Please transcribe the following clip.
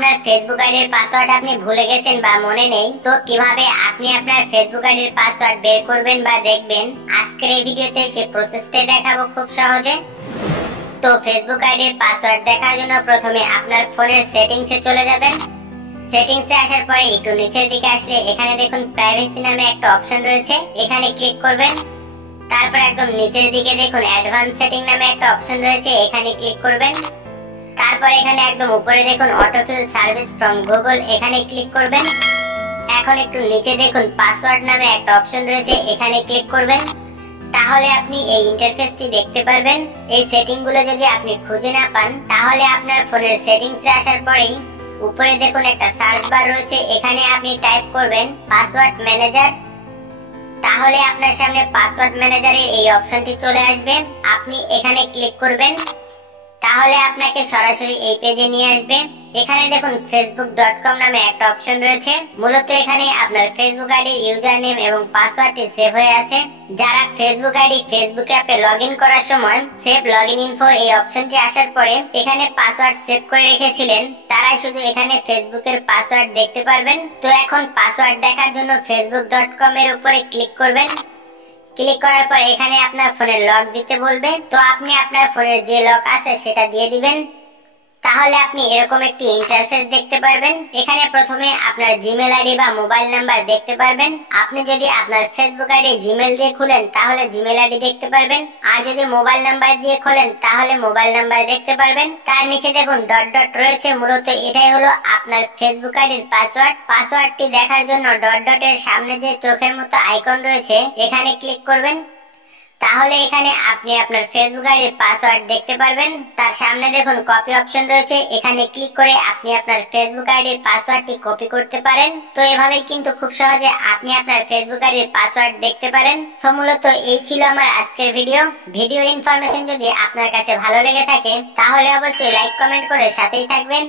আপনার ফেসবুক আইডির পাসওয়ার্ড আপনি ভুলে গেছেন বা মনে নেই, তো কিভাবে আপনি আপনার ফেসবুক আইডির পাসওয়ার্ড বের করবেন বা দেখবেন, আজকের এই ভিডিওতে সেই প্রসেসটাই দেখাবো খুব সহজে। তো ফেসবুক আইডির পাসওয়ার্ড দেখার জন্য প্রথমে আপনার ফোনের সেটিংসে চলে যাবেন। সেটিংসে আসার পরে একটু নিচের দিকে আসলে এখানে দেখুন প্রাইভেসি নামে একটা অপশন রয়েছে, এখানে ক্লিক করবেন। তারপর একদম নিচের দিকে দেখুন অ্যাডভান্স সেটিং নামে একটা অপশন রয়েছে, এখানে ক্লিক করবেন। তারপর এখানে একদম উপরে দেখুন অটোফিল সার্ভিস ফ্রম গুগল, এখানে ক্লিক করবেন। এখন একটু নিচে দেখুন পাসওয়ার্ড নামে একটা অপশন রয়েছে, এখানে ক্লিক করবেন। তাহলে আপনি এই ইন্টারফেসটি দেখতে পারবেন। এই সেটিংগুলো যদি আপনি খুঁজে না পান, তাহলে আপনার ফোনের সেটিংসে আসার পরেই উপরে দেখুন একটা সার্চ বার রয়েছে, এখানে আপনি টাইপ করবেন পাসওয়ার্ড ম্যানেজার। তাহলে আপনার সামনে পাসওয়ার্ড ম্যানেজারের এই অপশনটি চলে আসবে, আপনি এখানে ক্লিক করবেন। তাহলে আপনাকে সরাসরি এই পেজে নিয়ে আসবে। এখানে দেখুন facebook.com নামে একটা অপশন রয়েছে, মূলত এখানে আপনার ফেসবুক আইডির ইউজার নেম এবং পাসওয়ার্ডটি সেভ হয়ে আছে। যারা ফেসবুক আইডি ফেসবুক অ্যাপে লগইন করার সময় সেভ লগইন ইনফো এই অপশনটি আসার পরে এখানে পাসওয়ার্ড সেভ করে রেখেছিলেন, তারাই শুধু এখানে ফেসবুকের পাসওয়ার্ড দেখতে পারবেন। তো এখন পাসওয়ার্ড দেখার জন্য facebook.com এর উপরে ক্লিক করবেন। ক্লিক করার পর এখানে আপনার ফোনের লক দিতে বলবে, তো আপনি আপনার ফোনের যে লক আছে সেটা দিয়ে দিবেন। তাহলে আপনি এরকম একটি ইন্টারফেস দেখতে পারবেন। এখানে প্রথমে আপনার জিমেল আইডি বা মোবাইল নাম্বার দেখতে পারবেন। আপনি যদি আপনার ফেসবুক আইডি জিমেল দিয়ে খুলেন তাহলে জিমেল আইডি দেখতে পারবেন, আর যদি মোবাইল নাম্বার দিয়ে খোলেন তাহলে মোবাইল নাম্বার দেখতে পারবেন। তার নিচে দেখুন ডট ডট রয়েছে, মূলত এটাই হলো আপনার ফেসবুক আইডির পাসওয়ার্ড। পাসওয়ার্ডটি দেখার জন্য ডট ডটের সামনে যে চোখের মতো আইকন রয়েছে, এখানে ক্লিক করবেন। তাহলে এখানে আপনি আপনার ফেসবুক আইডির পাসওয়ার্ড দেখতে পারবেন। তার সামনে দেখুন কপি অপশন রয়েছে, এখানে ক্লিক করে আপনি আপনার ফেসবুক আইডির পাসওয়ার্ডটি কপি করতে পারেন। তো এভাবেই কিন্তু খুব সহজে আপনি আপনার ফেসবুক আইডির পাসওয়ার্ড দেখতে পারেন। সো মূলত এই ছিল আমার আজকের ভিডিওর ইনফরমেশন যদি আপনার কাছে ভালো লেগে থাকে তাহলে অবশ্যই লাইক কমেন্ট করে সাথেই থাকবেন।